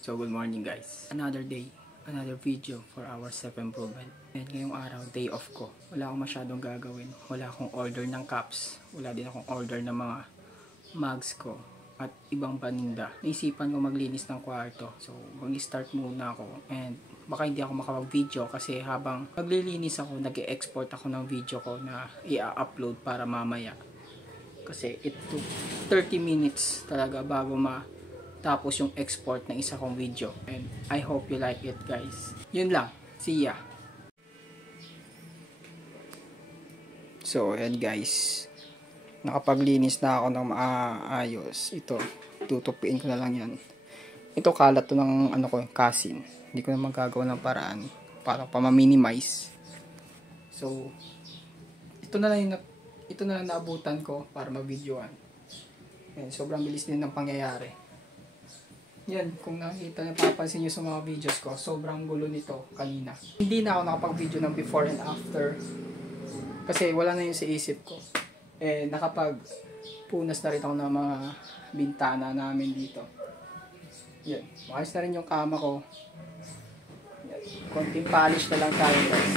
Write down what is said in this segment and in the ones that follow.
So good morning guys. Another day, another video for our self-improvement. And ngayong araw, day off ko. Wala akong masyadong gagawin. Wala akong order ng cups. Wala din akong order ng mga mugs ko at ibang paninda. Naisipan ko maglinis ng kwarto. So mag-start muna ako. And baka hindi ako makapag-video kasi habang maglilinis ako, nag-e-export ako ng video ko na i-upload para mamaya. Kasi it took 30 minutes talaga bago tapos yung export ng isa kong video. And I hope you like it guys. Yun lang. See ya. So ayan guys. Nakapaglinis na ako ng maayos. Ito. Tutupiin ko na lang yan. Ito kalat to ng kasin. Hindi ko na magagawa ng paraan para pa-minimize. So ito na lang naabutan ko para ma-videoan. And sobrang bilis din ng pangyayari. Yan, kung nakita niyo, papansin niyo sa mga videos ko, sobrang gulo nito kanina. Hindi na ako nakapag-video ng before and after. Kasi wala na yun sa isip ko. Nakapag-punas na rin ako ng mga bintana namin dito. Yan, maayos na rin yung kama ko. Yan, konting polish na lang tayo guys.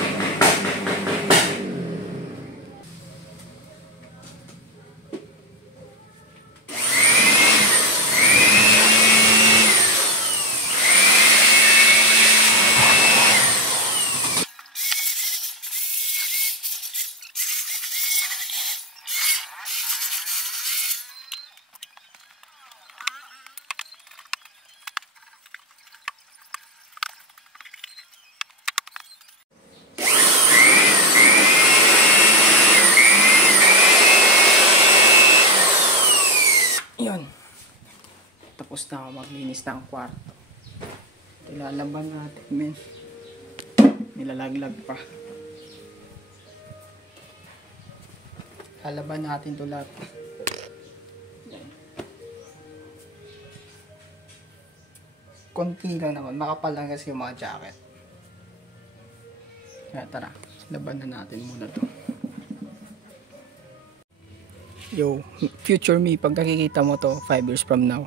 Yun. Tapos na ako maglinis ng kwarto. Ilalaban natin, men. Nilalaglag pa. Lalaban natin ito lahat. Yan. Konti lang naman. Makapal lang kasi yung mga jacket. Kaya tara. Laban na natin muna to. Yo, future me, pag nakikita mo to 5 years from now,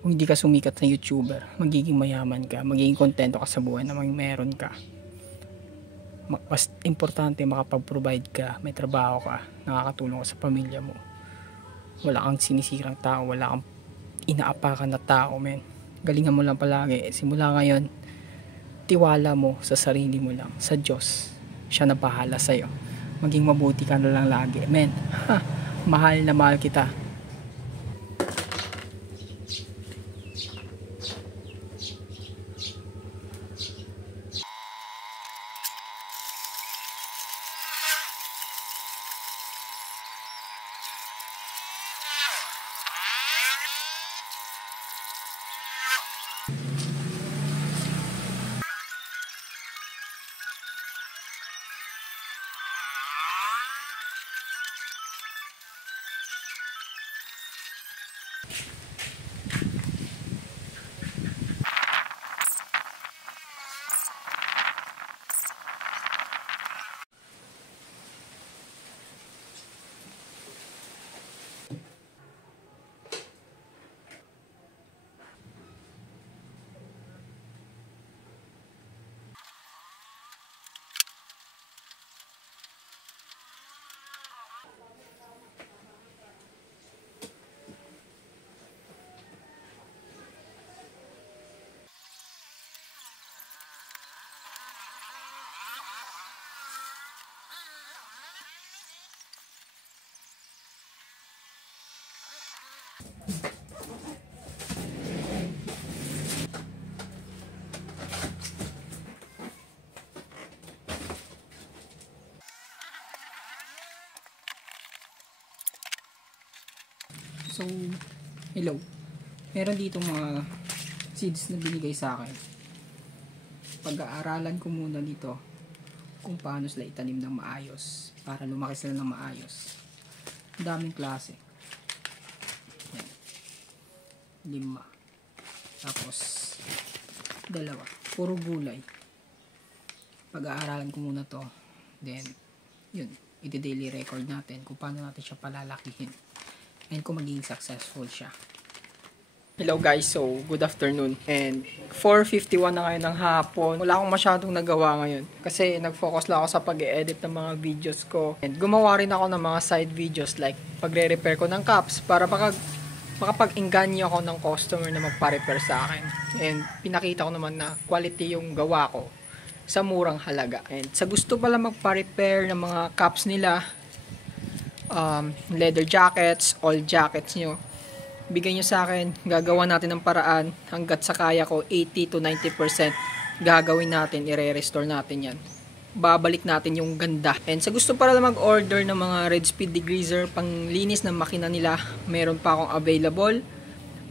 kung hindi ka sumikat na YouTuber, magiging mayaman ka, magiging kontento ka sa buhay na meron ka. Mas importante makapag-provide ka, may trabaho ka, nakakatulong ka sa pamilya mo. Wala kang sinisirang tao, wala kang inaapakan na tao, men. Galingan mo lang palagi. Simula ngayon, tiwala mo sa sarili mo lang, sa Diyos. Siya na bahala sa'yo. Maging mabuti ka na lang lagi, men. Mahal na mahal kita. So, hello. Meron dito mga seeds na binigay sa akin. Pag-aaralan ko muna dito kung paano sila itanim ng maayos para lumaki sila ng maayos. Ang daming klase. Yan. 5. Tapos 2. Puro gulay. Pag-aaralan ko muna to. Then, yun. I-daily record natin kung paano natin siya palalakihin. And kung magiging successful siya. Hello guys, so good afternoon and 4:51 na ngayon ng hapon. Wala akong masyadong nagawa ngayon kasi nag-focus lang ako sa pag-e-edit ng mga videos ko and gumawa rin ako ng mga side videos like pagre-repair ko ng cups para makapag-inganyo ako ng customer na magpa-repair sa akin. And pinakita ko naman na quality yung gawa ko sa murang halaga. And sa gusto pala magpa-repair ng mga cups nila, leather jackets, all jackets nyo, bigay nyo sa akin, gagawa natin ng paraan hanggat sa kaya ko 80 to 90% gagawin natin, i-restore natin yan, babalik natin yung ganda. And sa gusto para lang mag-order ng mga red speed degreaser pang linis ng makina nila, meron pa akong available.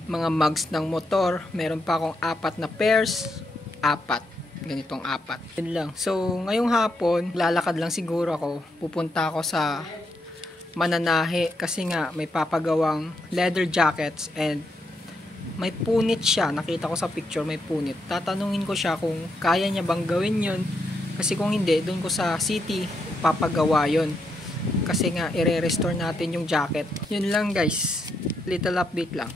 Mga mugs ng motor, meron pa akong 4 na pairs, 4, ganitong 4, yun lang. So ngayong hapon lalakad lang siguro ako, pupunta ako sa Mananahe kasi nga may papagawang leather jackets and may punit siya. Nakita ko sa picture may punit. Tatanungin ko siya kung kaya niya bang gawin yun, kasi kung hindi, doon ko sa city papagawa yun, kasi nga i-restore natin yung jacket. Yun lang guys, little update lang.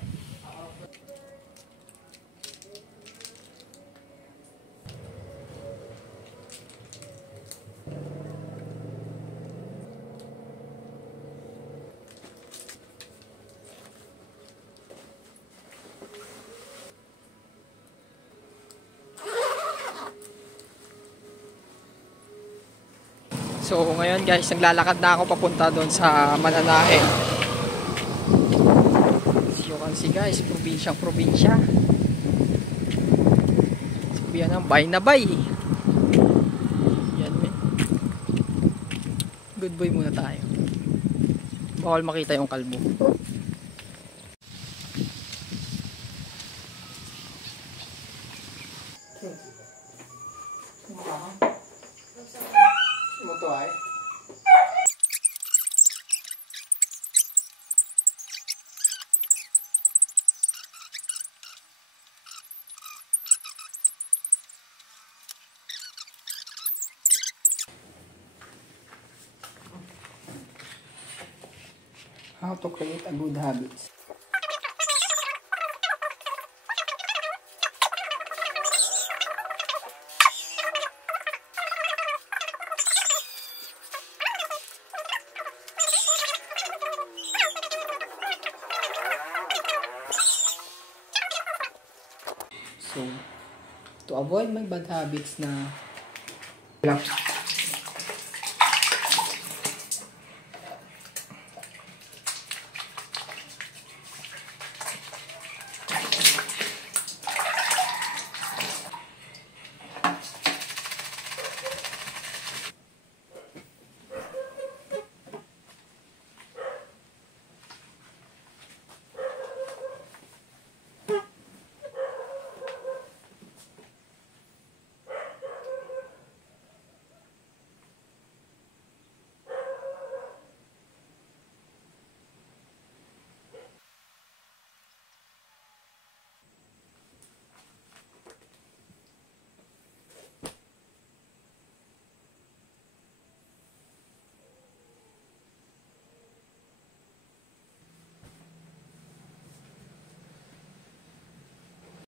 So ngayon guys, naglalakad na ako papunta doon sa Mananahe. As you can see guys, probinsya. Sabihan ng bay na bay. Yan men. Good boy muna tayo. Bawal makita yung kalbo. How to create a good habits. So, to avoid my bad habits na